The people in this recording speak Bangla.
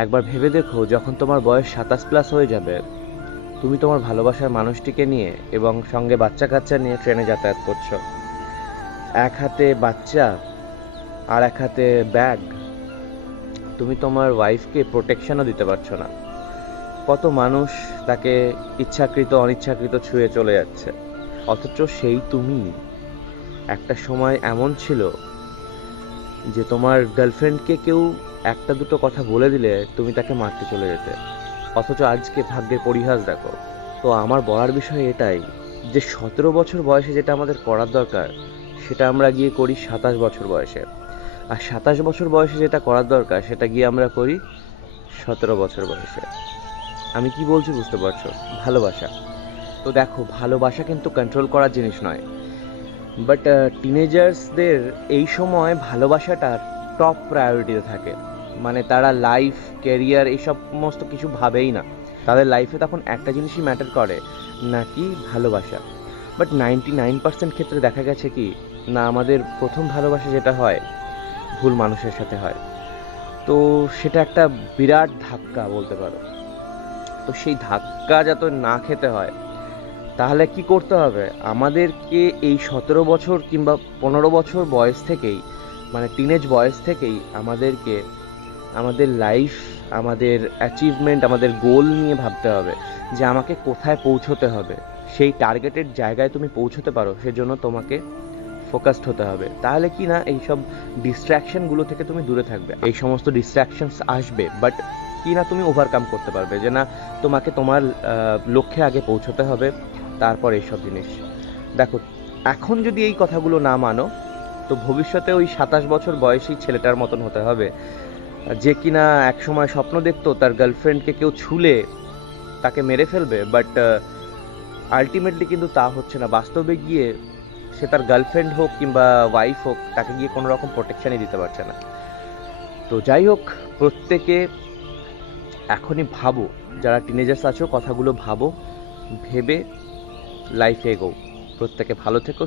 একবার ভেবে দেখো, যখন তোমার বয়স 27+ হয়ে যাবে, তুমি তোমার ভালোবাসার মানুষটিকে নিয়ে এবং সঙ্গে বাচ্চা কাচ্চা নিয়ে ট্রেনে যাতায়াত করছো। এক হাতে বাচ্চা আর এক হাতে ব্যাগ। তুমি তোমার ওয়াইফকে প্রোটেকশনও দিতে পারছো না। কত মানুষ তাকে ইচ্ছাকৃত অনিচ্ছাকৃত ছুঁয়ে চলে যাচ্ছে, অথচ সেই তুমি একটা সময় এমন ছিল যে তোমার গার্লফ্রেন্ডকে কেউ একটা দুটো কথা বলে দিলে তুমি তাকে মারতে চলে যেতে। অথচ আজকে ভাগ্যের পরিহাস দেখো। তো আমার বলার বিষয় এটাই, যে 17 বছর বয়সে যেটা আমাদের করার দরকার, সেটা আমরা গিয়ে করি 27 বছর বয়সে। আর 27 বছর বয়সে যেটা করার দরকার, সেটা গিয়ে আমরা করি 17 বছর বয়সে। আমি কি বলছি বুঝতে পারছো? ভালোবাসা। তো দেখো, ভালোবাসা কিন্তু কন্ট্রোল করার জিনিস নয়, বাট টিনেজার্সদের এই সময় ভালোবাসাটা টপ প্রায়োরিটিতে থাকে। মানে তারা লাইফ, ক্যারিয়ার এই সমস্ত কিছু ভাবেই না। তাদের লাইফে তখন একটা জিনিসই ম্যাটার করে, নাকি ভালোবাসা। বাট 99% ক্ষেত্রে দেখা গেছে কি না, আমাদের প্রথম ভালোবাসা যেটা হয়, ভুল মানুষের সাথে হয়। তো সেটা একটা বিরাট ধাক্কা বলতে পারো। তো সেই ধাক্কা যাতে না খেতে হয়, তাহলে কি করতে হবে আমাদেরকে? এই 17 বছর কিংবা 15 বছর বয়স থেকেই, মানে টিনেজ বয়স থেকেই আমাদেরকে আমাদের লাইফ, আমাদের অ্যাচিভমেন্ট, আমাদের গোল নিয়ে ভাবতে হবে যে আমাকে কোথায় পৌঁছতে হবে। সেই টার্গেটেড জায়গায় তুমি পৌঁছতে পারো, সেজন্য তোমাকে ফোকাসড হতে হবে। তাহলে কি না, এইসব ডিস্ট্র্যাকশনগুলো থেকে তুমি দূরে থাকবে। এই সমস্ত ডিস্ট্র্যাকশনস আসবে, বাট কি না তুমি ওভারকাম করতে পারবে, যে না, তোমাকে তোমার লক্ষ্যে আগে পৌঁছতে হবে, তারপর এইসব জিনিস। দেখো, এখন যদি এই কথাগুলো না মানো, তো ভবিষ্যতে ওই 27 বছর বয়সী ছেলেটার মতন হতে হবে, যে কিনা একসময় স্বপ্ন দেখতো তার গার্লফ্রেন্ডকে কেউ ছুলে তাকে মেরে ফেলবে, বাট আলটিমেটলি কিন্তু তা হচ্ছে না। বাস্তবে গিয়ে সে তার গার্লফ্রেন্ড হোক কিংবা ওয়াইফ হোক, তাকে গিয়ে কোনো রকম প্রোটেকশনই দিতে পারছে না। তো যাই হোক, প্রত্যেকে এখনই ভাবো, যারা টিনেজার্স আছো কথাগুলো ভাবো, ভেবে লাইফে এগো। প্রত্যেকে ভালো থেকো।